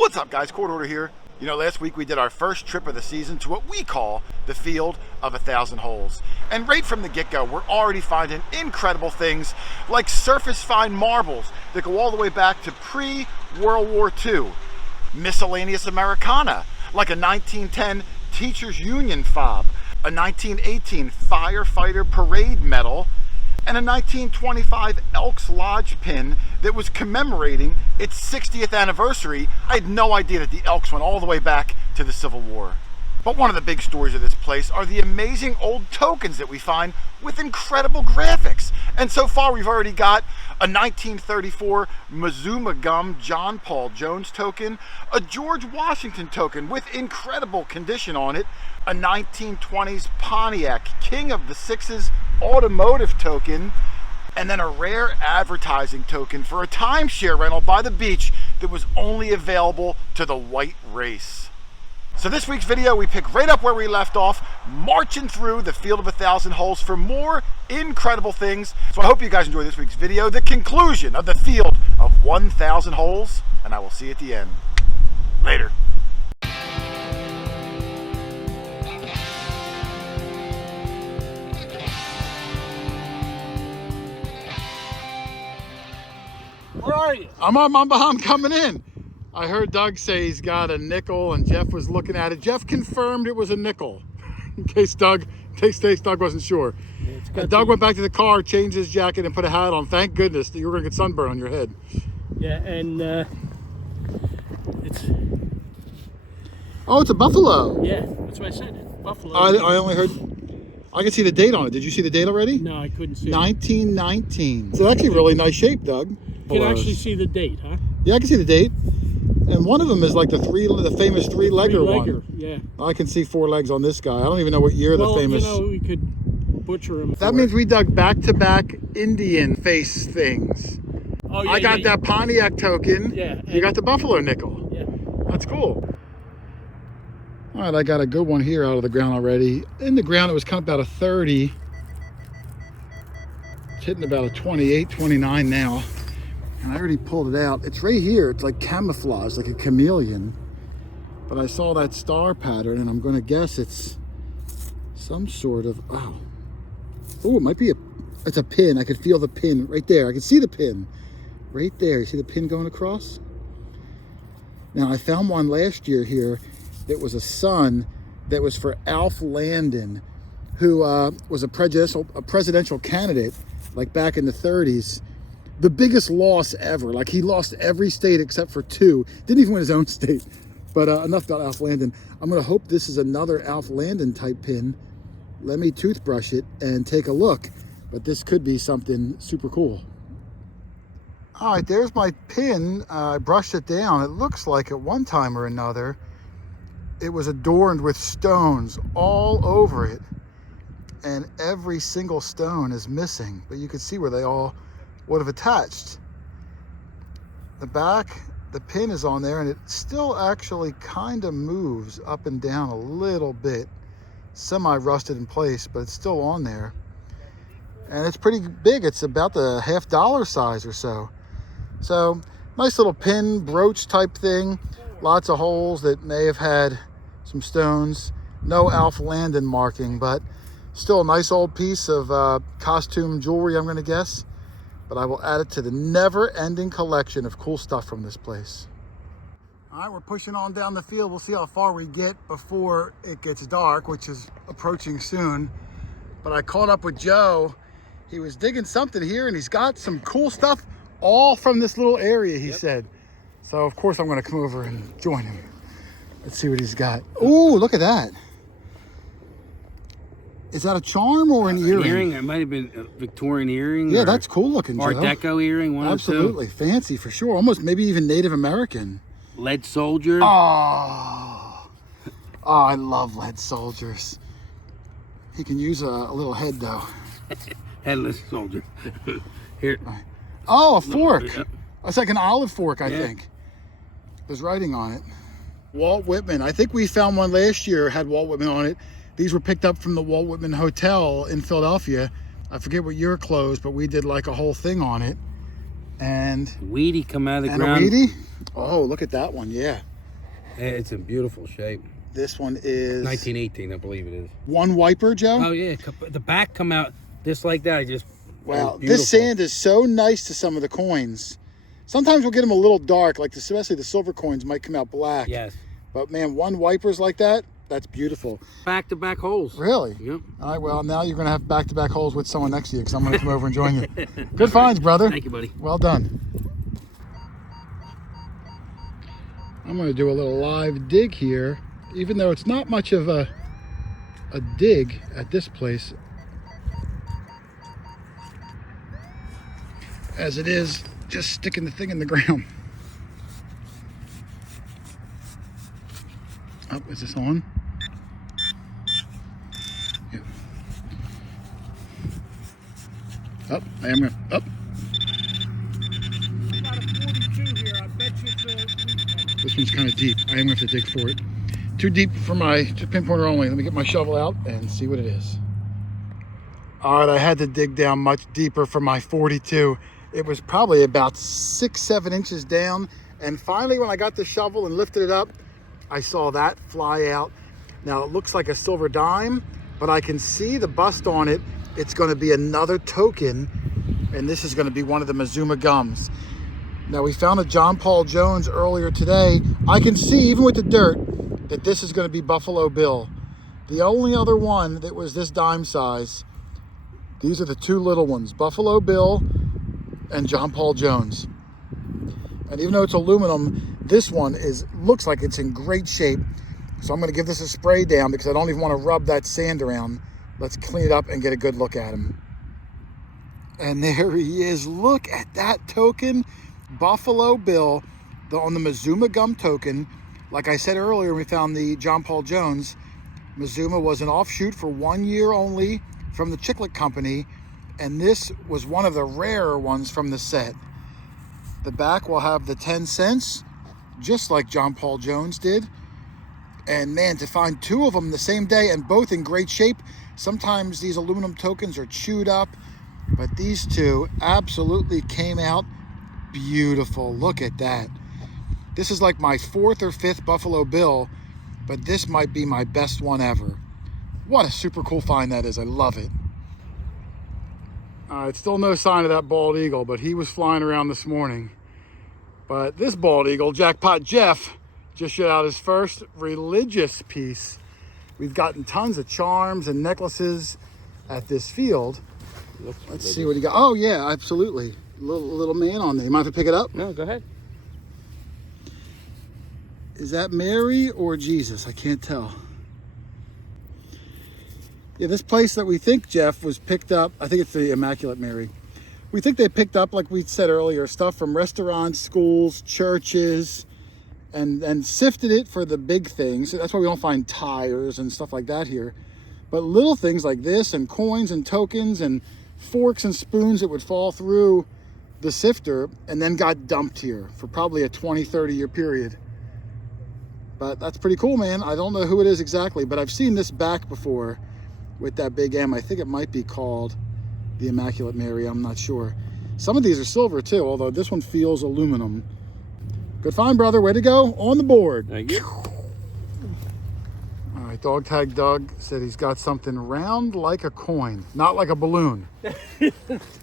What's up, guys? Hoarder here. You know, last week we did our first trip of the season to what we call the Field of 1,000 Holes. And right from the get-go, we're already finding incredible things like surface-fine marbles that go all the way back to pre-World War II. Miscellaneous Americana, like a 1910 Teachers Union fob, a 1918 Firefighter Parade Medal, and a 1925 Elks Lodge pin that was commemorating its 60th anniversary. I had no idea that the Elks went all the way back to the Civil War. But one of the big stories of this place are the amazing old tokens that we find with incredible graphics. And so far we've already got a 1934 Mazuma Gum John Paul Jones token, a George Washington token with incredible condition on it, a 1920s Pontiac King of the Sixes automotive token, and then a rare advertising token for a timeshare rental by the beach that was only available to the white race. So this week's video, we pick right up where we left off, marching through the Field of 1,000 Holes for more incredible things. So I hope you guys enjoy this week's video, the conclusion of the Field of 1,000 Holes, and I will see you at the end. Later. Where are you? I'm coming in. I heard Doug say he's got a nickel, and Jeff was looking at it. Jeff confirmed it was a nickel, in case Doug wasn't sure. Yeah, Doug went back to the car, changed his jacket, and put a hat on. Thank goodness that you were going to get sunburn on your head. Yeah, and it's... Oh, it's a buffalo. Yeah, that's what I said. Buffalo. I only heard... I can see the date on it. Did you see the date already? No, I couldn't see 1919. It's actually really nice shape, Doug. You can actually see the date, huh? Yeah, I can see the date. And one of them is like the famous three-legger one. Yeah. I can see 4 legs on this guy. I don't even know what year the famous... Well, you know, we could butcher him. That means we dug back-to-back Indian face things. Oh, yeah, I got that Pontiac token. Yeah. You got the buffalo nickel. Yeah. That's cool. All right, I got a good one here out of the ground already. In the ground, it was kind of about a 30. It's hitting about a 28, 29 now. And I already pulled it out. It's right here. It's like camouflage, like a chameleon. But I saw that star pattern, and I'm going to guess it's some sort of... Wow. Oh, it might be it's a pin. I could feel the pin right there. I can see the pin right there. You see the pin going across? Now, I found one last year here. It was a sun that was for Alf Landon, who was a presidential candidate, like back in the 30s. The biggest loss ever. Like, he lost every state except for 2. Didn't even win his own state. But enough about Alf Landon. I'm going to hope this is another Alf Landon type pin. Let me toothbrush it and take a look. But this could be something super cool. All right, there's my pin. I brushed it down. It looks like at one time or another, it was adorned with stones all over it. And every single stone is missing. But you can see where they all would have attached. The back, the pin is on there, and it still actually kind of moves up and down a little bit. Semi-rusted in place, but it's still on there. And it's pretty big. It's about the $50 size or so. So, nice little pin, brooch type thing. Lots of holes that may have had some stones. No Alf Landon marking, but still a nice old piece of costume jewelry, I'm going to guess. But I will add it to the never-ending collection of cool stuff from this place. All right, we're pushing on down the field. We'll see how far we get before it gets dark, which is approaching soon. But I caught up with Joe. He was digging something here, and he's got some cool stuff all from this little area, he said. So, of course, I'm going to come over and join him. Let's see what he's got. Ooh, look at that. Is that a charm or an earring? Earring. It might have been a Victorian earring. Yeah, that's cool looking, Joe. Art Deco earring, one Absolutely. of two. Fancy for sure. Almost maybe even Native American. Lead soldier. Oh, I love lead soldiers. He can use a little head, though. Headless soldier. Here. Oh, a fork. It's like an olive fork, I think. There's writing on it. Walt Whitman. I think we found one last year, had Walt Whitman on it. These were picked up from the Walt Whitman Hotel in Philadelphia. I forget what year it closed, but we did like a whole thing on it. And weedy come out of the and ground. a weedy? Oh, look at that one. Yeah. It's in beautiful shape. This one is 1918, I believe it is. one wiper, Joe. Oh yeah, the back come out just like that. Wow, beautiful. this sand is so nice to some of the coins. Sometimes we'll get them a little dark, like especially the silver coins might come out black. Yes. But man, one wipers like that, that's beautiful. Back-to-back holes. Really? Yep. All right, well, now you're going to have back-to-back holes with someone next to you because I'm going to come over and join you. Good finds, brother. Thank you, buddy. Well done. I'm going to do a little live dig here, even though it's not much of a dig at this place, as it is just sticking the thing in the ground. Oh, is this on? Yeah. Oh, I am gonna. Oh, Got a 42 here. I bet you it's a weekend. this one's kind of deep. I am gonna have to dig for it. Too deep for my pinpointer only. Let me get my shovel out and see what it is. All right, I had to dig down much deeper for my 42. It was probably about 6-7 inches down, and finally, when I got the shovel and lifted it up, I saw that fly out. Now it looks like a silver dime, but I can see the bust on it. It's going to be another token, and this is going to be one of the Mazuma gums. Now we found a John Paul Jones earlier today. I can see, even with the dirt, that this is going to be Buffalo Bill. The only other one that was this dime size, these are the two little ones, Buffalo Bill and John Paul Jones. And even though it's aluminum, this one looks like it's in great shape. So I'm going to give this a spray down because I don't even want to rub that sand around. Let's clean it up and get a good look at him. And there he is. Look at that token. Buffalo Bill on the Mazuma gum token. Like I said earlier, we found the John Paul Jones. Mazuma was an offshoot for 1 year only from the Chiclet Company. And this was one of the rarer ones from the set. The back will have the 10 cents, just like John Paul Jones did. And man, to find two of them the same day and both in great shape, sometimes these aluminum tokens are chewed up, but these two absolutely came out beautiful. Look at that. This is like my 4th or 5th Buffalo Bill, but this might be my best one ever. What a super cool find that is. I love it. Still no sign of that bald eagle, but he was flying around this morning. But this bald eagle, Jackpot Jeff, just shot out his first religious piece. We've gotten tons of charms and necklaces at this field. Let's see what he got. Oh yeah, absolutely. Little man on there. You mind if I pick it up? No, go ahead. Is that Mary or Jesus? I can't tell. Yeah, this place that we think, Jeff, was picked up, I think it's the Immaculate Mary. We think they picked up, like we said earlier, stuff from restaurants, schools, churches, and sifted it for the big things. That's why we don't find tires and stuff like that here. But little things like this and coins and tokens and forks and spoons that would fall through the sifter and then got dumped here for probably a 20-30 year period. But that's pretty cool, man. I don't know who it is exactly, but I've seen this back before with that big M. I think it might be called the Immaculate Mary. I'm not sure. Some of these are silver too, although this one feels aluminum. Good find, brother. Way to go. On the board. Thank you. All right, Dog Tag Doug said he's got something round like a coin, not like a balloon.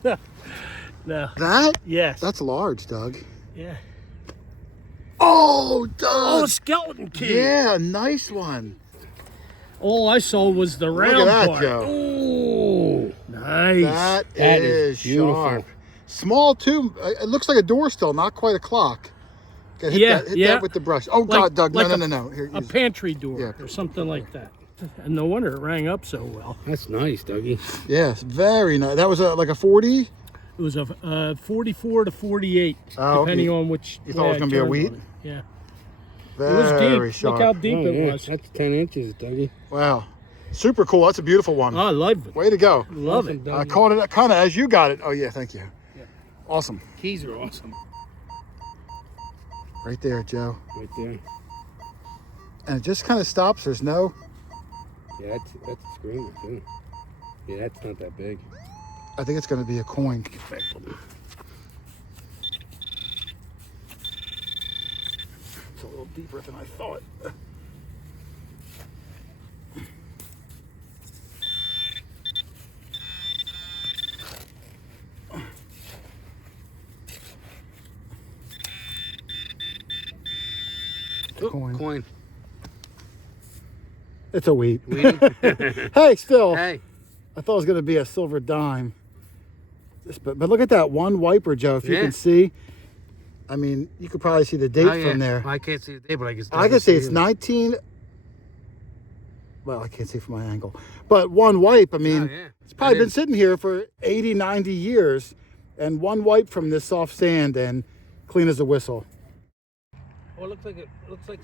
No. That? Yes. That's large, Doug. Yeah. Oh, Doug. Oh, a skeleton key. Yeah, nice one. All I saw was the round Look at that, part. Joe. Oh, nice. That is is beautiful. sharp. Small too. It looks like a door still, not quite a clock. Okay, hit that with the brush. Oh God, Doug, like no. Here, a pantry door Yeah. or something like that. And no wonder it rang up so well. That's nice, Dougie. Yes, very nice. That was like a 40. It was a 44 to 48, Oh, depending okay. on which. You thought it was gonna be a turned wheat? on it. Yeah. Very It was deep. sharp. Look how deep Oh, it yeah. was. That's 10 inches, Dougie. Wow, super cool. That's a beautiful one. Oh, I love it. Way to go. Love it. Awesome, I Dougie. caught it kind of as you got it. Oh yeah, thank you. Yeah. Awesome. Keys are awesome. Right there, Joe. Right there. And it just kind of stops. There's no. Yeah, that's a screamer, too. Yeah, that's not that big. I think it's going to be a coin. It's a little deeper than I thought. Ooh, Coin. coin. It's a wheat. Wheatie? Hey, still. Hey. I thought it was going to be a silver dime. But look at that one wiper, Joe. If you Yeah. can see, I mean, you could probably see the date Oh, yeah. from there. I can't see the date, but I can. I can see it's 19. Well, I can't see from my angle. But one wipe, I mean, Oh, yeah. it's probably That been is. sitting here for 80, 90 years. And one wipe from this soft sand and clean as a whistle. Oh, it looks like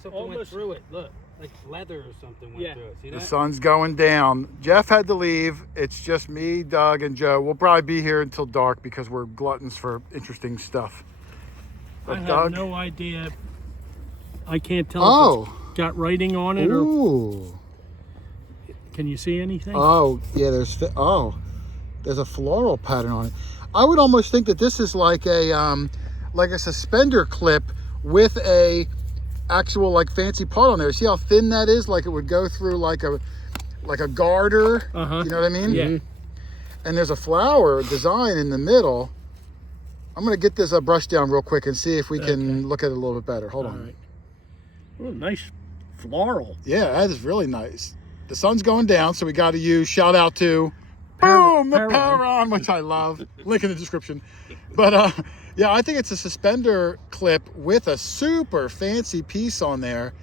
something went Almost. through it. Look, like leather or something went Yeah. through it. See The that? sun's going down. Jeff had to leave. It's just me, Doug, and Joe. We'll probably be here until dark because we're gluttons for interesting stuff. I But have Doug, no idea. I can't tell if oh, it's got writing on it or ooh, can you see anything? oh, yeah. There's a floral pattern on it. I would almost think that this is like a suspender clip with a actual like fancy part on there. See how thin that is? Like it would go through like a garter. Uh-huh. You know what I mean? Yeah. And there's a flower design in the middle. I'm gonna get this brush down real quick and see if we can look at it a little bit better. Hold All on. right. Ooh, nice floral. Yeah, that is really nice. The sun's going down, so we got to use shout out to boom the Paron, which I love. Link in the description. But yeah, I think it's a suspender clip with a super fancy piece on there.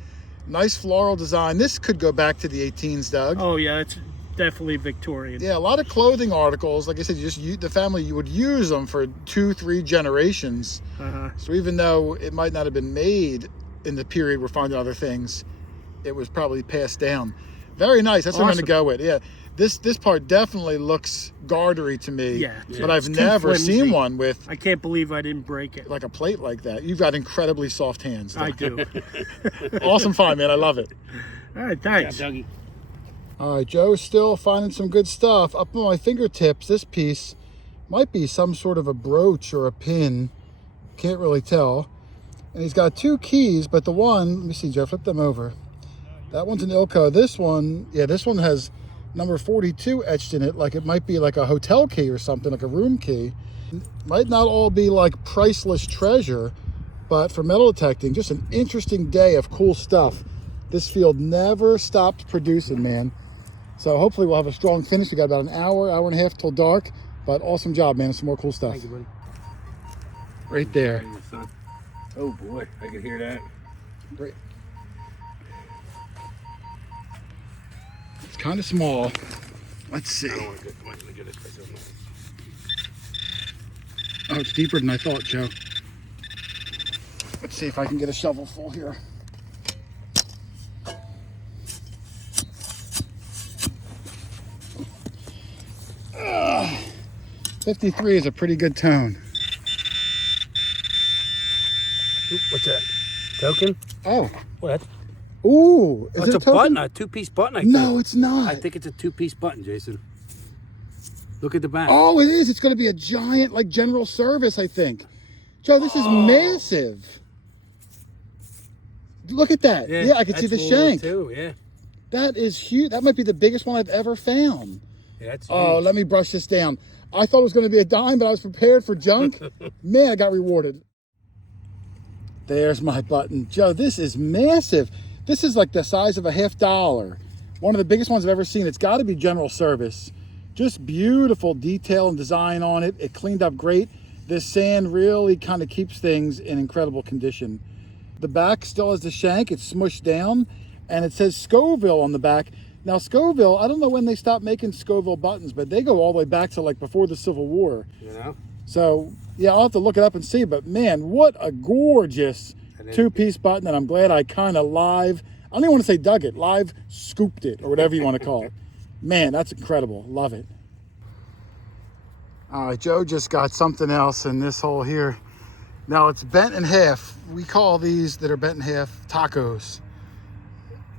Nice floral design. This could go back to the 18s, Doug. Oh yeah, it's definitely Victorian. Yeah, a lot of clothing articles. Like I said, the family, you would use them for 2-3 generations. Uh-huh. So even though it might not have been made in the period we're finding other things, it was probably passed down. Very nice. That's what I'm going to go with. Yeah, this part definitely looks gartery to me. Yeah, but I've it's too never flimsy. seen one with I can't believe I didn't break it. like a plate like that. You've got incredibly soft hands. I Doug. do. Awesome find, man. I love it. All right, thanks. Yeah, Dougie. All right, Joe's still finding some good stuff. Up on my fingertips, this piece might be some sort of a brooch or a pin. Can't really tell. And he's got 2 keys, but the one, let me see, Joe, flip them over. That one's an Ilko. This one, yeah, this one has number 42 etched in it, like it might be like a hotel key or something, like a room key. Might not all be like priceless treasure, but for metal detecting, just an interesting day of cool stuff. This field never stopped producing, man. So hopefully we'll have a strong finish. We got about an hour and a half till dark, but awesome job, man. Some more cool stuff. Thank you, buddy. Right there. Oh boy, I can hear that. Great. It's kind of small. Let's see. I don't want to get it. Oh, it's deeper than I thought, Joe. Let's see if I can get a shovel full here. Uh, 53 is a pretty good tone. Ooh, what's that? Token? Oh. What? Ooh. Is Oh, it it's a a token? button, a 2-piece button. I No, think. it's not. I think it's a 2-piece button, Jason. Look at the back. Oh, it is. It's going to be a giant, like, general service, I think. Joe, this is massive. Look at that. Yeah, I can see the that's World War shank. II, yeah. That is huge. That might be the biggest one I've ever found. Yeah, that's Oh, huge. let me brush this down. I thought it was going to be a dime, but I was prepared for junk. Man, I got rewarded. There's my button. Joe, this is massive. This is like the size of a $50. One of the biggest ones I've ever seen. It's got to be general service. Just beautiful detail and design on it. It cleaned up great. This sand really kind of keeps things in incredible condition. The back still has the shank. It's smushed down. And it says Scoville on the back. Now, Scoville, I don't know when they stopped making Scoville buttons, but they go all the way back to like before the Civil War. You know? So, yeah, I'll have to look it up and see. But, man, what a gorgeous 2-piece button. And I'm glad I kind of live, I don't even want to say dug it, live scooped it, or whatever you want to call it. Man, that's incredible. Love it. All right, Joe just got something else in this hole here. Now, it's bent in half. We call these that are bent in half tacos.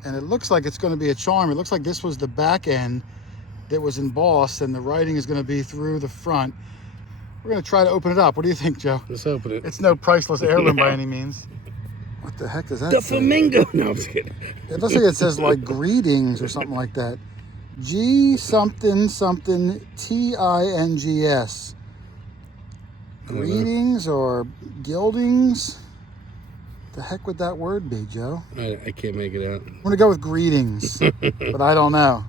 And it looks like it's going to be a charm. It looks like this was the back end that was embossed, and the writing is going to be through the front. We're going to try to open it up. What do you think, Joe? Let's open it. It's no priceless heirloom by any means. What the heck does that The say? flamingo. No, I'm just kidding. It looks like it says like greetings or something like that. G something something TINGS. Greetings or gildings? The heck would that word be, Joe? I can't make it out. I'm gonna go with greetings, but I don't know.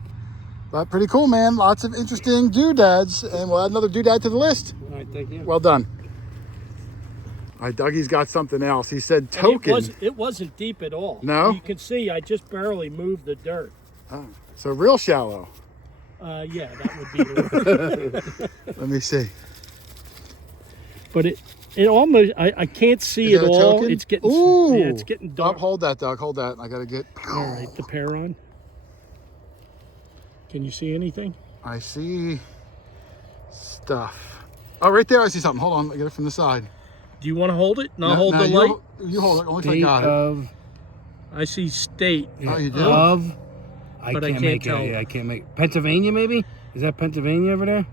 But pretty cool, man. Lots of interesting doodads, and we'll add another doodad to the list. All right, thank you. Well done. All right, Dougie's got something else. He said And token. it wasn't deep at all. No? You can see I just barely moved the dirt. Oh, so real shallow. Yeah, that would be the word. Let me see. But it almost, I can't see Is it that a all. token? It's getting, Ooh. yeah, it's getting dark. Hold that, Doug. Hold that. I gotta get. All right, the pair on. Can you see anything? I see stuff. Oh, right there. I see something. Hold on. I get it from the side. Do you want to hold it? And I'll hold the you light? You hold it. Only if I State got it. of. I see state. Oh, you do? Of. I But I can't can't make tell. it. Yeah, I can't make. Pennsylvania, maybe? Is that Pennsylvania over there?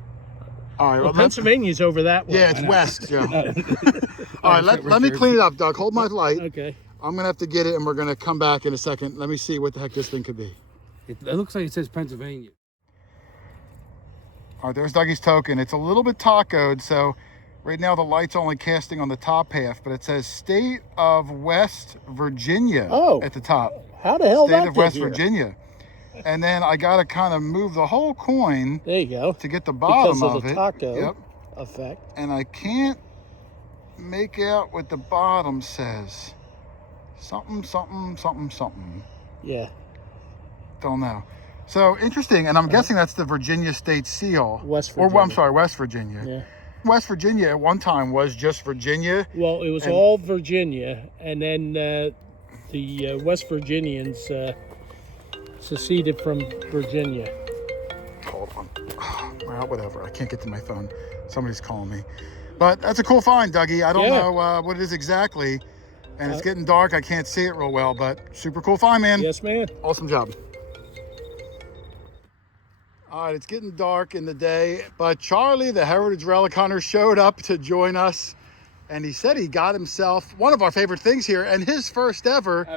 All right. Well, Well, Pennsylvania's over that way. yeah, it's west. Yeah. All right. Let me clean it up, Doug. Hold my light. Okay. I'm gonna have to get it, and we're gonna come back in a second. Let me see what the heck this thing could be. It looks like it says Pennsylvania. All right, there's Dougie's token. It's a little bit tacoed, so right now the light's only casting on the top half, but it says State of West Virginia at the top. How the hell State that of get West here? Virginia. And then I gotta kind of move the whole coin There you go. to get the bottom Because of of the it. taco Yep. effect. And I can't make out what the bottom says. Something, something, something, something. Yeah. Don't know. So interesting, and I'm guessing that's the Virginia State Seal. West Or, I'm Virginia. sorry, West Virginia. Yeah. West Virginia at one time was just Virginia. Well, it was And- all Virginia, and then the West Virginians seceded from Virginia. Hold on. Well, whatever. I can't get to my phone. Somebody's calling me. But that's a cool find, Dougie. I don't Yeah. know what it is exactly. And it's getting dark. I can't see it real well, but super cool find, man. Yes, man. Awesome job. All right, it's getting dark in the day, but Charlie, the Heritage Relic Hunter, showed up to join us, and he said he got himself one of our favorite things here, and his first ever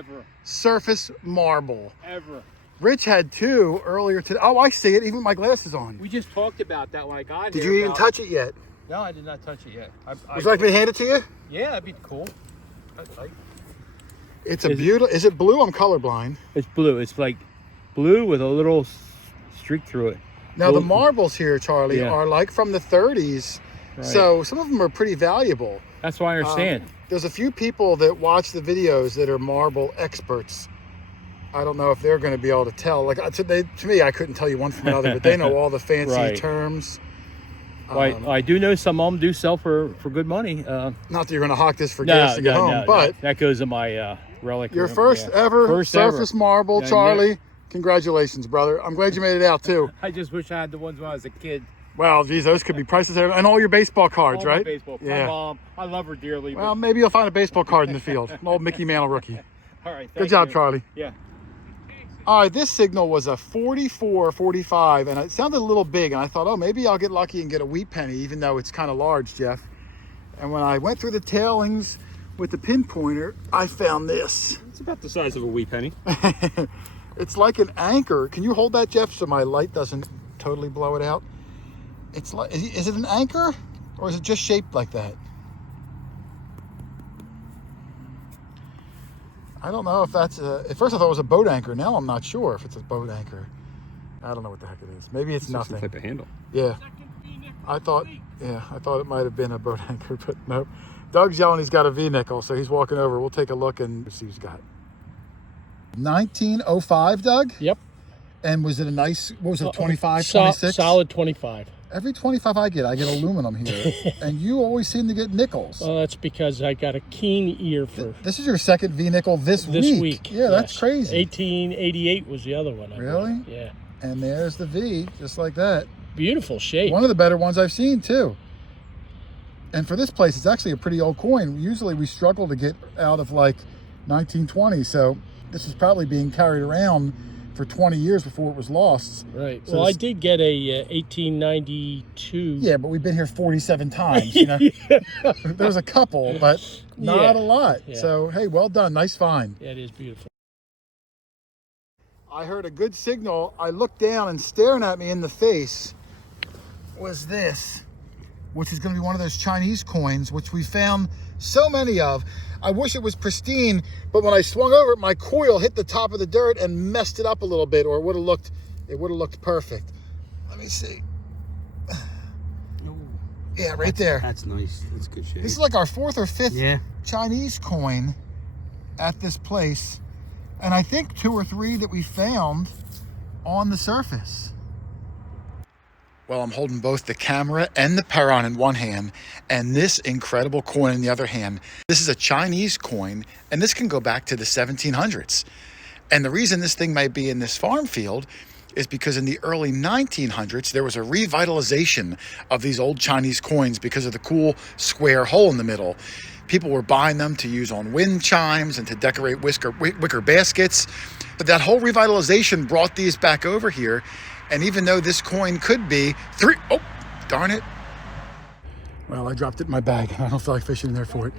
surface marble. Ever. Rich had two earlier today. Oh, I see it, even with my glasses on. We just talked about that when I got Did here. you even touch it yet? No, I did not touch it yet. Would you like me to hand it to you? Yeah, that'd be cool. It's a beautiful, is it blue? I'm colorblind. It's blue. It's like blue with a little streak through it. Now the marbles here, Charlie, Yeah. are like from the 30s. Right. So some of them are pretty valuable. That's what I understand. There's a few people that watch the videos that are marble experts. I don't know if they're going to be able to tell. Like to me, I couldn't tell you one from another, but they know all the fancy Right. terms. I do know some of them do sell for good money. Not that you're going to hawk this for gas to get home, but that goes in my relic. your room, first yeah. ever First surface ever. marble, Yeah, Charlie. Congratulations, brother. I'm glad you made it out too. I just wish I had the ones when I was a kid. Well, geez, those could be priceless. And all your baseball cards, All my right? baseball. Yeah. My mom, I love her dearly. Well, maybe you'll find a baseball card in the field. An old Mickey Mantle rookie. all right. Good job, Charlie. Yeah. All right, this signal was a 44-45, and it sounded a little big, and I thought, oh, maybe I'll get lucky and get a wheat penny, even though it's kind of large, Jeff. And when I went through the tailings with the pinpointer, I found this. It's about the size of a wheat penny. It's like an anchor. Can you hold that, Jeff, so my light doesn't totally blow it out? It's like, is it an anchor, or is it just shaped like that? I don't know if that's at first I thought it was a boat anchor. Now I'm not sure if it's a boat anchor. I don't know what the heck it is. Maybe it's nothing. Some type of handle. Yeah. I thought it might have been a boat anchor, but nope. Doug's yelling he's got a V-nickel, so he's walking over. We'll take a look and see what he's got. 1905, Doug? Yep. And was it a nice, what was it, 25, 26? Solid 25. Every 25 I get aluminum here. And you always seem to get nickels. Well, that's because I got a keen ear for This is your second V-nickel this week. Yeah, that's yes. crazy. 1888 was the other one. I Really? bought. Yeah. And there's the V, just like that. Beautiful shape. One of the better ones I've seen, too. And for this place, it's actually a pretty old coin. Usually we struggle to get out of like 1920. So this is probably being carried around for 20 years before it was lost. Right. So Well, I this- did get a 1892. Yeah, but we've been here 47 times, you know. There's a couple, but not Yeah. a lot. Yeah. So, hey, well done. Nice find. Yeah, it is beautiful. I heard a good signal. I looked down, and staring at me in the face was this, which is going to be one of those Chinese coins, which we found so many of. I wish it was pristine, but when I swung over it, my coil hit the top of the dirt and messed it up a little bit, or it would have looked perfect. Let me see. Yeah, right there. That's nice. That's good shape. This is like our 4th or 5th Yeah. Chinese coin at this place. And I think 2 or 3 that we found on the surface. Well, I'm holding both the camera and the Perron in one hand and this incredible coin in the other hand. This is a Chinese coin, and this can go back to the 1700s. And the reason this thing might be in this farm field is because in the early 1900s, there was a revitalization of these old Chinese coins because of the cool square hole in the middle. People were buying them to use on wind chimes and to decorate wicker baskets. But that whole revitalization brought these back over here. And even though this coin could be oh, darn it. Well, I dropped it in my bag. I don't feel like fishing in there for it.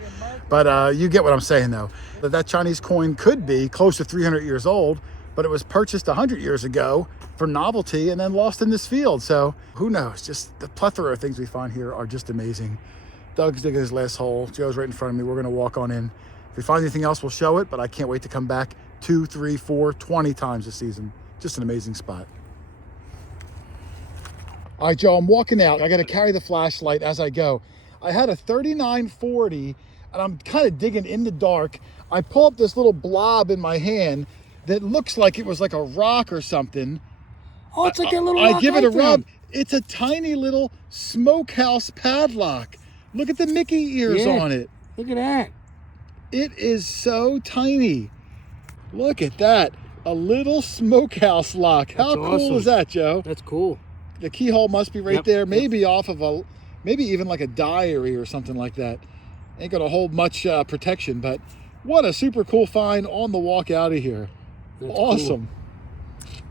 But you get what I'm saying, though. That Chinese coin could be close to 300 years old, but it was purchased 100 years ago for novelty and then lost in this field. So who knows? Just the plethora of things we find here are just amazing. Doug's digging his last hole. Joe's right in front of me. We're going to walk on in. If we find anything else, we'll show it, but I can't wait to come back 2, 3, 4, 20 times this season. Just an amazing spot. All right, Joe, I'm walking out. I got to carry the flashlight as I go. I had a 3940, and I'm kind of digging in the dark. I pull up this little blob in my hand that looks like it was like a rock or something. Oh, it's like a little. I give it a rub. It's a tiny little smokehouse padlock. Look at the Mickey ears on it. Look at that. It is so tiny. Look at that. A little smokehouse lock. How cool awesome. is that, Joe? That's cool. The keyhole must be right Yep, there. yep. Maybe off of maybe even like a diary or something like that. Ain't gonna hold much protection, but what a super cool find on the walk out of here. That's Awesome.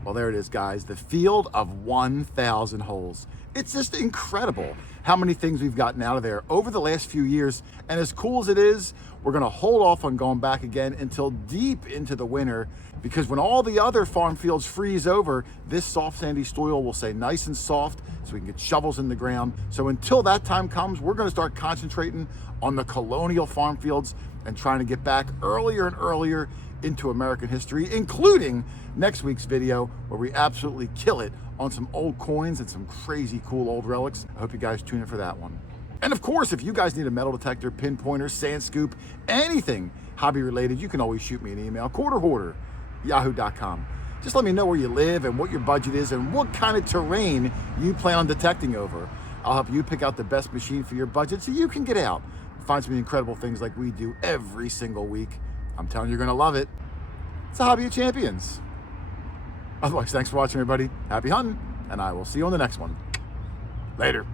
Well, there it is, guys. The field of 1,000 holes. It's just incredible how many things we've gotten out of there over the last few years. And as cool as it is, we're going to hold off on going back again until deep into the winter, because when all the other farm fields freeze over, this soft sandy soil will stay nice and soft so we can get shovels in the ground. So until that time comes, we're going to start concentrating on the colonial farm fields and trying to get back earlier and earlier into American history, including next week's video where we absolutely kill it on some old coins and some crazy cool old relics. I hope you guys tune in for that one. And of course, if you guys need a metal detector, pinpointer, sand scoop, anything hobby related, you can always shoot me an email, quarterhoarder@yahoo.com. Just let me know where you live and what your budget is and what kind of terrain you plan on detecting over. I'll help you pick out the best machine for your budget so you can get out and find some incredible things like we do every single week. I'm telling you, you're gonna love it. It's a hobby of champions. Otherwise, thanks for watching, everybody. Happy hunting, and I will see you on the next one. Later.